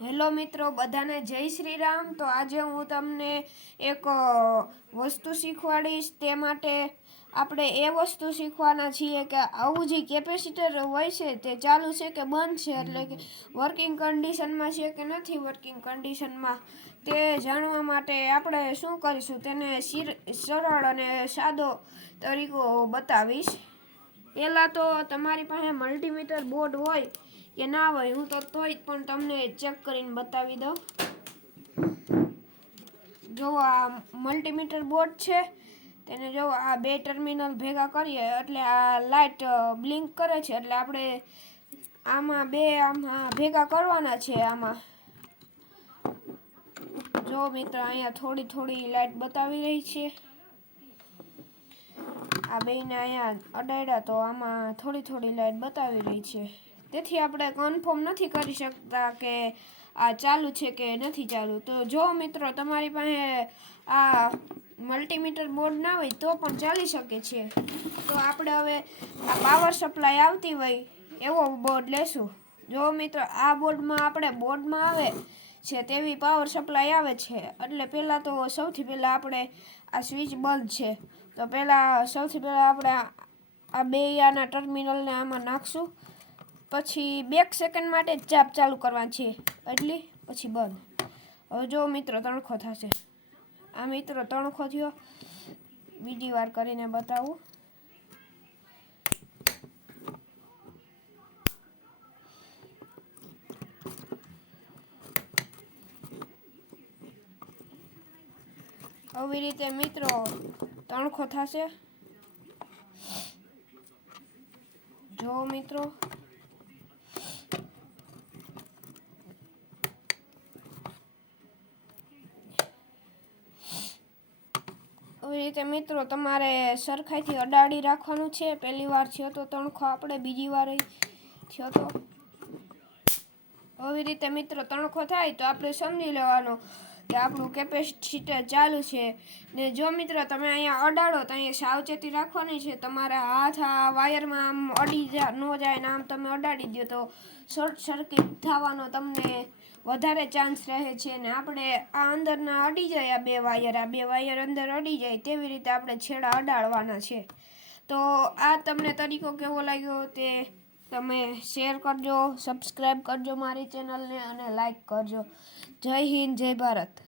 Hello મિત્રો, બધાને જય શ્રી રામ। તો આજે હું તમને એક વસ્તુ શીખવાડીશ। તે માટે આપણે એ વસ્તુ શીખવાના છીએ કે આવું જે કેપેસિટર હોય છે તે ચાલુ છે કે બંધ છે, એટલે કે વર્કિંગ કન્ડિશનમાં છે કે નથી વર્કિંગ કન્ડિશનમાં, તે જાણવા માટે આપણે શું કરીશું તેને સરળ અને સાદો તરીકો બતાવીશ। પહેલાં તો તમારી પાસે મલ્ટીમીટર બોર્ડ હોય કે ના હોય, હું તો તોય પણ તમને ચેક કરીને બતાવી દઉં। જો આ મલ્ટીમીટર બોર્ડ છે, તેને જો આ બે ટર્મિનલ ભેગા કરીએ એટલે આ લાઇટ બ્લિંક કરે છે, એટલે આપણે આમાં ભેગા કરવાના છે। આમાં જો મિત્રો, અહીંયા થોડી લાઇટ બતાવી રહી છે। આ બેને અહીંયા અડાડ્યા તો આમાં થોડી લાઇટ બતાવી રહી છે। તેથી આપણે કન્ફર્મ નથી કરી શકતા કે આ ચાલુ છે કે નથી ચાલુ। તો જો મિત્રો તમારી પાસે આ મલ્ટીમીટર બોર્ડ ના હોય તો પણ ચાલી શકે છે। તો આપણે હવે આ પાવર સપ્લાય આવતી હોય એવો બોર્ડ લેશું। જો મિત્રો, આ બોર્ડમાં આવે છે તેવી પાવર સપ્લાય આવે છે, એટલે પહેલાં તો સૌથી પહેલાં આપણે આ સ્વિચ બંધ છે, તો સૌથી પહેલાં આપણે આ બે આના ટર્મિનલને આમાં નાખશું। પછી 2 સેકન્ડ માટે જ ચાલુ કરવાની છે, એટલે પછી બંધ। હવે જો મિત્રો, તણખો થશે। આ મિત્રો તણખો થયો, બીજી વાર કરીને બતાવું। આવી રીતે મિત્રો તણખો થશે। જો મિત્રો, આવી રીતે મિત્રો તમારે સરખાઈથી અડાડી રાખવાનું છે। પહેલી વાર થયો તો તણખો આપણે, બીજી વાર થયો તો આવી રીતે મિત્રો તણખો થાય તો આપણે સમજી લેવાનું કે આપણું કેપેસિટર ચાલુ છે। ને જો મિત્રો તમે અહીંયા અડાડો તો અહીંયા સાવચેતી રાખવાની છે। તમારા હાથ આ વાયરમાં આમ અડી ન જાય ને આમ તમે અડાડી દો તો શોર્ટ સર્કિટ થવાનો તમને વધારે ચાન્સ રહે છે। ને આપણે આ અંદરના અડી જાય, આ બે વાયર અંદર અડી જાય તેવી રીતે આપણે છેડા અડાડવાના છે। તો આ તમને તરીકો કેવો લાગ્યો તે તમે શેર કરજો, સબસ્ક્રાઈબ કરજો મારી ચેનલને અને લાઈક કરજો। જય હિન્દ, જય ભારત।